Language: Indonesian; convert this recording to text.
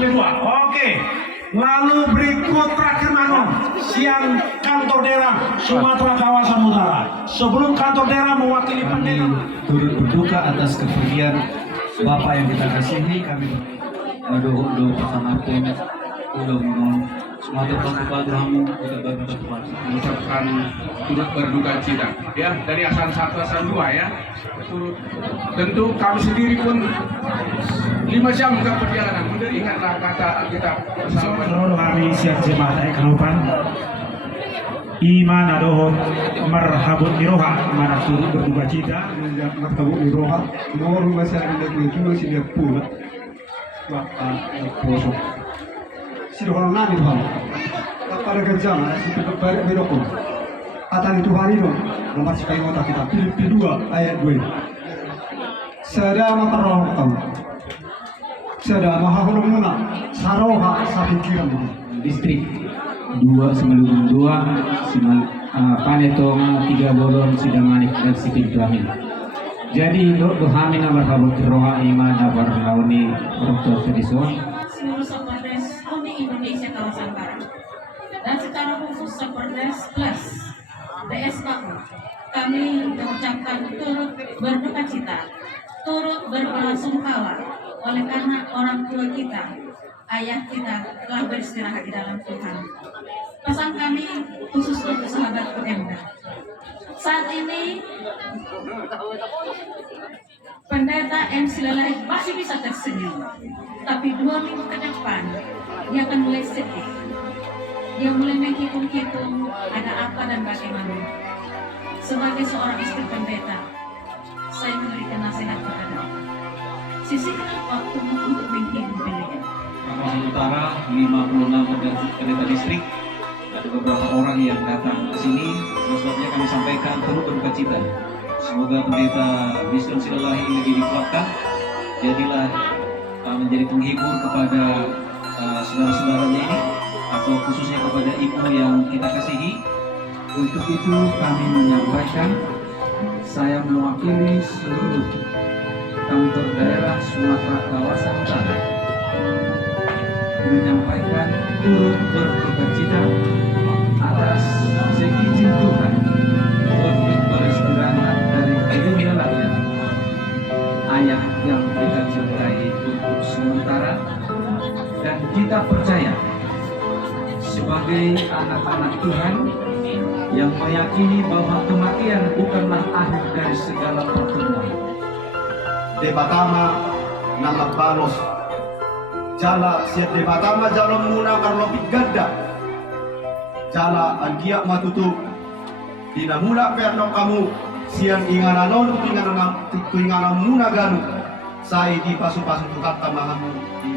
kedua. Oke. Lalu berikut terakhir Manong, siang kantor daerah Sumatera kawasan utara. Sebelum kantor daerah mewakili pendeta, turut berduka atas kepergian Bapak yang kita kasihi. Kami doa bersama pun udah mohon Sumatera Kamu udah mengucapkan turut berduka cita ya dari Asan 1 Asan 2 ya. Tentu kami sendiri pun 5 jam ke perjalanan. Ingatlah kata Alkitab bersama seluruh kami siap jemaat kenupan iman adoh marhabut miroha mana turut berduka cita marhabut miroha mau rumah saya ini masih dia pula posok sido orang nani bang pada kerja situ berbalik berokok atan itu hari dong nomor sekali mata kita Filipi 2 ayat 2 sedang makarong kamu sedang mahahulung muna saroha sapikiran distrik 2 Panetong 3 Bolon Sidamanik dan Sipil Kelamin. Jadi Dohamin marhabut roha iman dabar launi Dr. Fedison seluruh Sopordes Uni Indonesia kawasan Barat dan secara khusus Sopordes Plus DSKU kami mengucapkan turut berduka cita, turut berbelasungkawa oleh karena orang tua kita, ayah kita telah beristirahat di dalam Tuhan. Pesan kami khusus untuk sahabat Emda. Saat ini Pendeta MC Lelai masih bisa tersenyum, tapi 2 minggu ke depan dia akan mulai sedih. Dia mulai menghitung-hitung ada apa dan bagaimana. Sebagai seorang istri pendeta, saya memberikan nasihat kepada sisihkan waktumu untuk menghitung pilihan. Kawasan Utara 56 pendeta distrik. Ada beberapa orang yang datang ke sini, oleh sebabnya kami sampaikan turut berduka cita. Semoga pendeta Mission Silalahi lebih dikuatkan, jadilah menjadi penghibur kepada saudara-saudaranya ini, atau khususnya kepada ibu yang kita kasihi. Untuk itu kami menyampaikan, saya mewakili seluruh kantor daerah Sumatera kawasan Utara menyampaikan turut berduka cita atas seizin Tuhan untuk beristirahat dari dunia lain ayah yang kita cintai untuk sementara, dan kita percaya sebagai anak-anak Tuhan yang meyakini bahwa kematian bukanlah akhir dari segala pertemuan. debatama nama panos jala siat debatama jala muna karlo bigada jala angia matutu tidak mula perno kamu siang ingananon ingananon muna ganu sai di pasu-pasu tukat tamahamu di